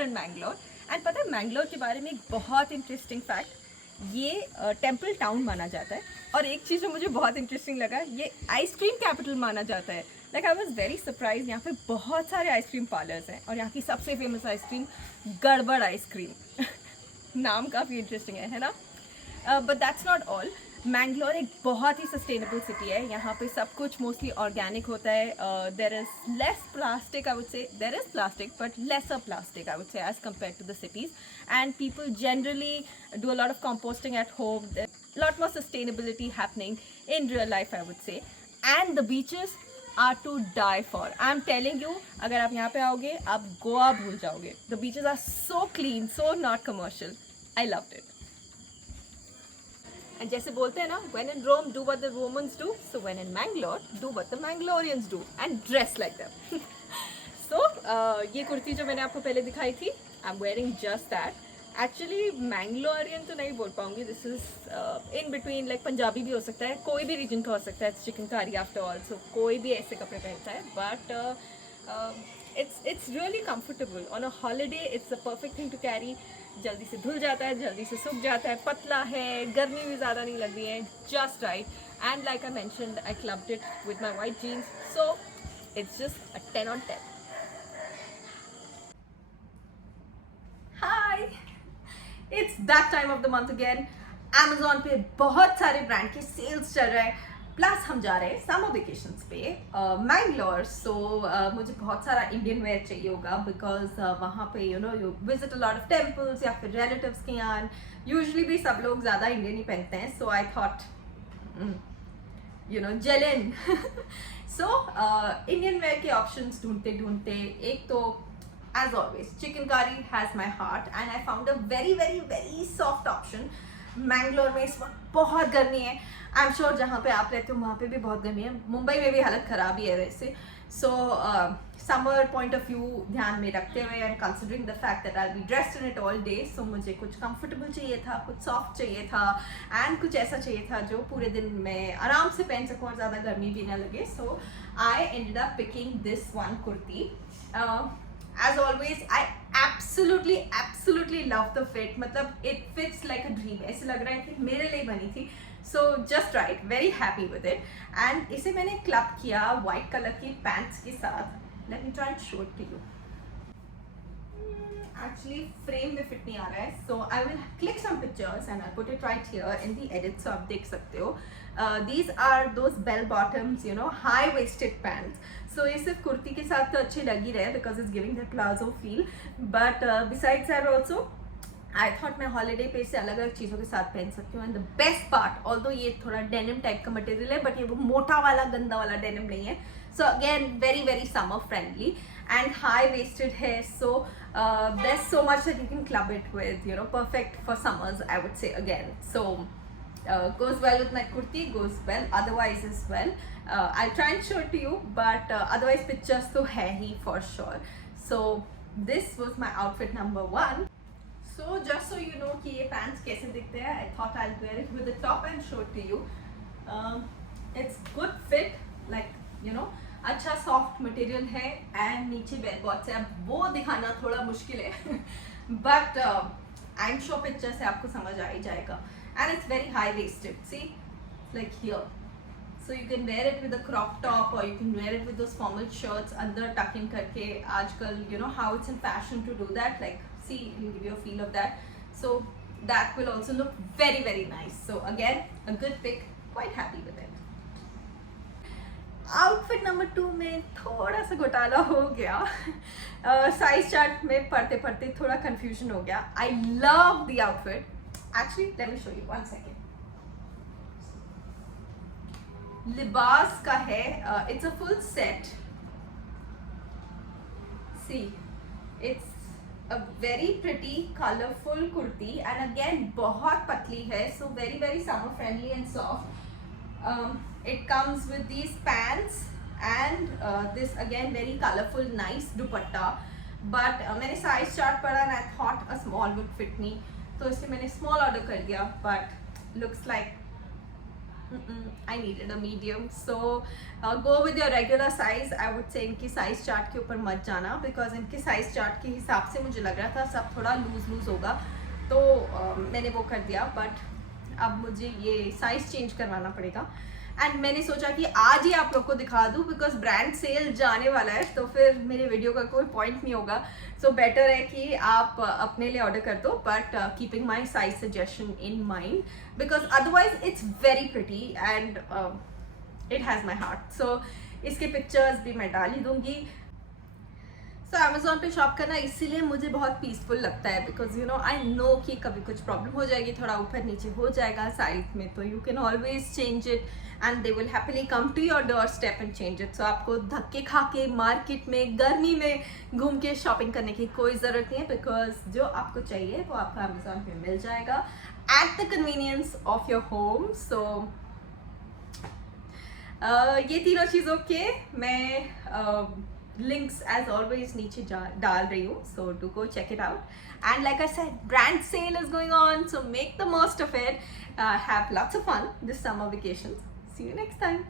Sure in Mangalore. And पता है मैंगलोर के बारे में एक बहुत इंटरेस्टिंग फैक्ट, ये टेम्पल टाउन माना जाता है। और एक चीज़ जो मुझे बहुत इंटरेस्टिंग लगा, ये आइसक्रीम कैपिटल माना जाता है। Like I was very surprise. यहाँ पे बहुत सारे आइसक्रीम पार्लर्स हैं और यहाँ की सबसे फेमस आइसक्रीम गड़बड़ आइसक्रीम नाम काफ़ी इंटरेस्टिंग है ना। But that's not all. Mangalore एक बहुत ही सस्टेनेबल सिटी है। यहाँ पे सब कुछ मोस्टली ऑर्गेनिक होता है। There is less plastic, I would say there is plastic but lesser plastic, I would say, as compare to the cities. And people generally do a lot of composting at home. There's a lot more sustainability happening in real life, I would say. And the beaches are to die for. I'm telling you, अगर आप यहाँ पे आओगे आप गोवा भूल जाओगे. The beaches are so clean, so not commercial. I loved it. And जैसे बोलते हैं ना, when in Rome, do what the Romans do. So when in Mangalore, do what the Mangaloreans do and dress like them. So ये कुर्ती जो मैंने आपको पहले दिखाई थी, I'm wearing just that. Actually Mangalorean तो नहीं बोल पाऊंगी, this is in between, like Punjabi भी हो सकता है, कोई भी रीजन का हो सकता है, चिकनकारी आफ्टर ऑल, सो कोई भी ऐसे कपड़े पहनता है, but it's really comfortable on a holiday. It's a perfect thing to carry. जल्दी से धुल जाता है, जल्दी से सूख जाता है, पतला है, गर्मी भी ज़्यादा नहीं लग रही है, just right. And like I mentioned, I clubbed it with my white jeans, so it's just a 10 on 10. Hi, it's that time of the month again. Amazon पे बहुत सारे ब्रांड के सेल्स चल रहे हैं, प्लस हम जा रहे हैं समर वेकेशंस पे मैंगलोर। सो मुझे बहुत सारा इंडियन वेयर चाहिए होगा, बिकॉज वहाँ पे you visit a lot of temples या फिर रिलेटिव्स के यहाँ। यूजुअली भी सब लोग ज़्यादा इंडियन ही पहनते हैं, so I thought gel in. So Indian wear के ऑप्शंस ढूंढते ढूंढते एक तो as always chicken has my heart, and I found a very very very soft option. Mangalore में इस वक्त बहुत गर्मी है। आई एम श्योर जहाँ पे आप रहते हो वहाँ पे भी बहुत गर्मी है, मुंबई में भी हालत ख़राब ही है वैसे। So summer point of view ध्यान में रखते हुए and considering the fact that I be dressed in it all day, so मुझे कुछ कंफर्टेबल चाहिए था, कुछ सॉफ्ट चाहिए था, एंड कुछ ऐसा चाहिए था जो पूरे दिन में आराम से पहन सकूँ और ज़्यादा गर्मी भी ना लगे। So I ended up picking this one kurti. As always, I absolutely love the fit. मतलब it fits like a dream. ऐसे लग रहा है कि मेरे लिए बनी थी. So just right, very happy with it. And इसे मैंने क्लब किया white color की pants के साथ. Let me try and show it to you. Actually frame में fit नहीं आ रहा है. So I will click some pictures and I'll put it right here in the edit, so आप देख सकते हो. These are those bell bottoms, high waisted pants. So ये सिर्फ कुर्ती के साथ तो अच्छी लग ही रहे, because it's giving the plazo feel. But besides that also, I thought मैं हॉलीडे पे इसे अलग अलग चीज़ों के साथ पहन सकती हूँ। And the best part, although ये थोड़ा डेनिम टाइप का मटेरियल है, बट ये वो मोटा वाला गंदा वाला डेनिम नहीं है। So again very very summer friendly and high waisted है। सो there's so much that you can club it with, perfect for summers, I would say again. So goes well with my kurti, goes well otherwise as well. I'll try and show it to you, but otherwise pictures to hai hi for sure. So this was my outfit number 1. So just so you know कि ये pants कैसे दिखते हैं, I thought I'll wear it with the top and show it to you. It's good fit, like अच्छा soft material है and नीचे bell bottom से, अब वो दिखाना थोड़ा मुश्किल है, but I am sure picture से आपको समझ आ ही जाएगा। And it's very high waisted, see like here, so you can wear it with a crop top और you can wear it with those formal shirts अंदर टक इन करके। आजकल how it's in fashion to do that, like see you give you a feel of that, so that will also look very very nice. So again a good pick, quite happy with it. Outfit number 2 में थोड़ा सा घोटाला हो गया, size chart में पढ़ते पढ़ते थोड़ा कंफ्यूजन हो गया। I love the outfit, actually let me show you 1 second. लिबास का है, it's a full set, see it's a very pretty colourful kurti and again बहुत पतली है, so very very summer friendly and soft. It comes with these pants and this again very colorful nice dupatta, but मैंने size chart पढ़ा and I thought a small would fit me, तो इसलिए मैंने small order कर दिया, but looks like I needed a medium, so go with your regular size. I would say इनकी size chart के ऊपर मत जाना, because इनके size chart के हिसाब से मुझे लग रहा था सब थोड़ा लूज होगा, तो मैंने वो कर दिया, बट अब मुझे ये size change करवाना पड़ेगा। एंड मैंने सोचा कि आज ही आप लोग को दिखा दूँ, बिकॉज ब्रांड सेल जाने वाला है, तो फिर मेरे वीडियो का कोई पॉइंट नहीं होगा। सो बेटर है कि आप अपने लिए ऑर्डर कर दो, but keeping my size suggestion in mind, because otherwise it's very pretty and it has my heart. So इसके पिक्चर्स भी मैं डाल ही दूँगी। सो अमेजोन पे शॉप करना इसीलिए मुझे बहुत पीसफुल लगता है, because you know I know कि कभी कुछ प्रॉब्लम हो जाएगी, थोड़ा ऊपर नीचे हो जाएगा साइज में, तो you can always change it and they will happily come to your doorstep and change it. So आपको धक्के खा के मार्केट में गर्मी में घूम के शॉपिंग करने की कोई ज़रूरत नहीं है, बिकॉज जो आपको चाहिए वो आपको अमेजोन पे मिल जाएगा at the convenience of your home. So ये तीनों चीज़ों के मैं links as always नीचे डाल रही हूँ, so do go check it out. And like I said, brand sale is going on, so make the most of it. Have lots of fun this summer vacations. See you next time.